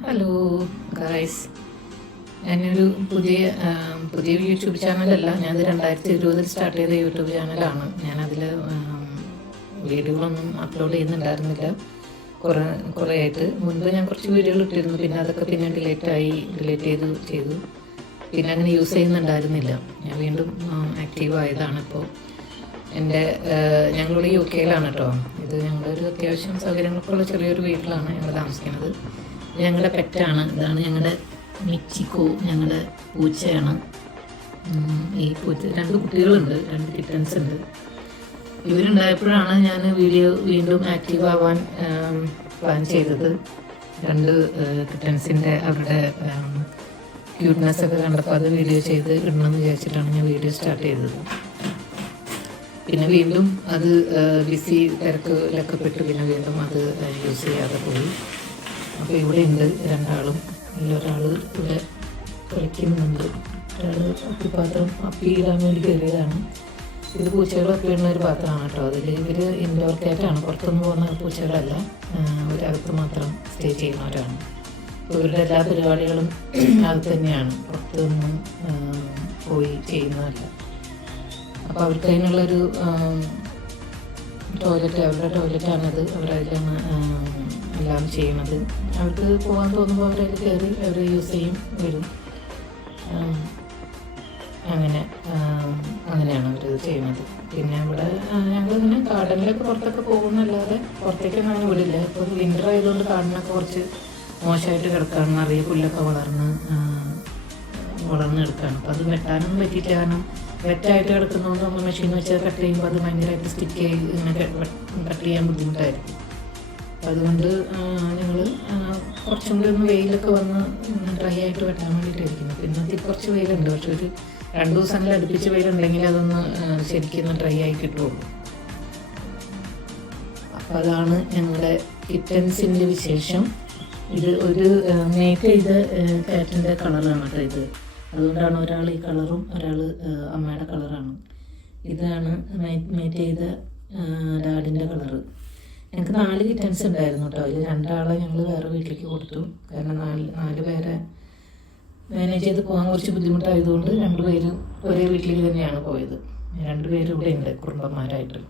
Hello guys, ഞാനൊരു പുതിയ YouTube ചാനലല്ല. ഞാനത് 2020 സ്റ്റാർട്ട് ചെയ്ത യൂട്യൂബ് ചാനലാണ്. ഞാനതിൽ വീഡിയോകളൊന്നും അപ്ലോഡ് ചെയ്യുന്നുണ്ടായിരുന്നില്ല കുറേ ആയിട്ട്. മുൻപ് ഞാൻ കുറച്ച് വീഡിയോകൾ ഇട്ടിരുന്നു, പിന്നെ അതൊക്കെ പിന്നെ ഡിലീറ്റ് ചെയ്തു. പിന്നെ അങ്ങനെ യൂസ് ചെയ്യുന്നുണ്ടായിരുന്നില്ല. ഞാൻ വീണ്ടും ആക്റ്റീവ് ആയതാണ് ഇപ്പോൾ. ഞങ്ങളിവിടെ UK കേട്ടോ. ഇത് ഞങ്ങളൊരു അത്യാവശ്യം സൗകര്യങ്ങൾക്കുള്ള ചെറിയൊരു വീട്ടിലാണ് ഞങ്ങൾ താമസിക്കുന്നത്. ഞങ്ങളുടെ പെറ്റാണ്. ഇതാണ് ഞങ്ങളുടെ മിച്ചിക്കോ, ഞങ്ങളുടെ പൂച്ചയാണ്. ഈ പൂച്ച 2 കുട്ടികളുണ്ട്, 2 കിറ്റൻസ് ഉണ്ട്. ഇവരുണ്ടായപ്പോഴാണ് ഞാൻ വീണ്ടും ആക്റ്റീവ് ആവാൻ പ്ലാൻ ചെയ്തത്. 2 കിറ്റൻസിൻ്റെ അവരുടെ ക്യൂട്ട്നെസ് ഒക്കെ കണ്ടപ്പോൾ അത് വീഡിയോ ചെയ്ത് ഇടണമെന്ന് വിചാരിച്ചിട്ടാണ് ഞാൻ വീഡിയോ സ്റ്റാർട്ട് ചെയ്തത്. പിന്നെ വീണ്ടും അത് തിരക്കിലൊക്കെ പെട്ട് പിന്നെ വീണ്ടും അത് യൂസ് ചെയ്യാതെ പോയി. അപ്പോൾ ഇവിടെ ഉണ്ട് 2 ആളും. ഒരാൾ ഇവിടെ കളിക്കുന്നുണ്ട്, ഒരാൾ അപ്പിപ്പാത്രം അപ്പിയിടാൻ വേണ്ടി കയറിയതാണ്. ഇത് പൂച്ചകൾ അപ്പിയിടുന്ന ഒരു പാത്രമാണ് കേട്ടോ. അതിൽ ഇവർ ഇൻഡോർ കാറ്റാണ്, പുറത്തുനിന്ന് പോകുന്ന പൂച്ചകളല്ല, ഒരകത്ത് മാത്രം സ്റ്റേ ചെയ്യുന്നവരാണ്. അപ്പോൾ ഇവരുടെ എല്ലാ പരിപാടികളും അത് തന്നെയാണ്, പുറത്തുനിന്ന് പോയി ചെയ്യുന്നതല്ല. അപ്പോൾ അവർക്ക് അതിനുള്ളൊരു അവരുടെ ടോയ്ലറ്റാണത്. അവരതിലാണ് എല്ലാം ചെയ്യുന്നത്. അവർക്ക് പോകാൻ തോന്നുമ്പോൾ അവരതിൽ കയറി അവർ യൂസ് ചെയ്യും, വരും. അങ്ങനെയാണ് അവർ ചെയ്യുന്നത്. പിന്നെ ഇവിടെ ഞങ്ങളിങ്ങനെ ഗാർഡനിലൊക്കെ പുറത്തൊക്കെ പോകുന്നല്ലാതെ പുറത്തേക്കൊന്നും അങ്ങനെ വിടില്ല. ഇപ്പോൾ വിൻ്റർ ആയതുകൊണ്ട് ഗാർഡനൊക്കെ കുറച്ച് മോശമായിട്ട് കിടക്കുകയാണ്. നിറയെ പുല്ലൊക്കെ വളർന്നെടുക്കുകയാണ്. അപ്പോൾ അത് വെട്ടാനൊന്നും പറ്റിയില്ല. കാരണം വെറ്റായിട്ട് കിടക്കുന്നതുകൊണ്ട് നമ്മൾ മെഷീൻ വെച്ച് കട്ട് ചെയ്യുമ്പോൾ അത് ഭയങ്കരമായിട്ട് സ്റ്റിക്ക് ഇങ്ങനെ കട്ട് ചെയ്യാൻ ബുദ്ധിമുട്ടായിരിക്കും. അതുകൊണ്ട് ഞങ്ങൾ കുറച്ചും കൂടി ഒന്ന് വെയിലൊക്കെ വന്ന് ഡ്രൈ ആയിട്ട് വെട്ടാൻ വേണ്ടിയിട്ടായിരിക്കുന്നു. പിന്നെ കുറച്ച് വെയിലുണ്ട്, പക്ഷെ ഒരു 2 ദിവസങ്ങളിൽ അടുപ്പിച്ച് വെയിലുണ്ടെങ്കിൽ അതൊന്ന് ശരിക്കും ഡ്രൈ ആയി കിട്ടുള്ളൂ. അപ്പോൾ അതാണ് ഞങ്ങളുടെ കിറ്റൻസിൻ്റെ വിശേഷം. ഇത് ഒരു മേക്ക് ചെയ്ത കാറ്റിൻ്റെ കളറാണ് കേട്ടോ ഇത്. അതുകൊണ്ടാണ് ഒരാൾ ഈ കളറും ഒരാൾ അമ്മയുടെ കളറാണ്. ഇതാണ് മേറ്റ് ചെയ്ത ഡാഡിൻ്റെ കളറ്. ഞങ്ങൾക്ക് 4 കിറ്റൻസ് ഉണ്ടായിരുന്നു കേട്ടോ. അതിൽ 2 ആളെ ഞങ്ങൾ വേറെ വീട്ടിലേക്ക് കൊടുത്തു. കാരണം 4 പേരെ മാനേജ് ചെയ്ത് പോകാൻ കുറച്ച് ബുദ്ധിമുട്ടായതുകൊണ്ട് 2 പേര് ഒരേ വീട്ടിലേക്ക് തന്നെയാണ് പോയത്. 2 പേര് ഇവിടെ ഉണ്ട് കുടുംബന്മാരായിട്ട്.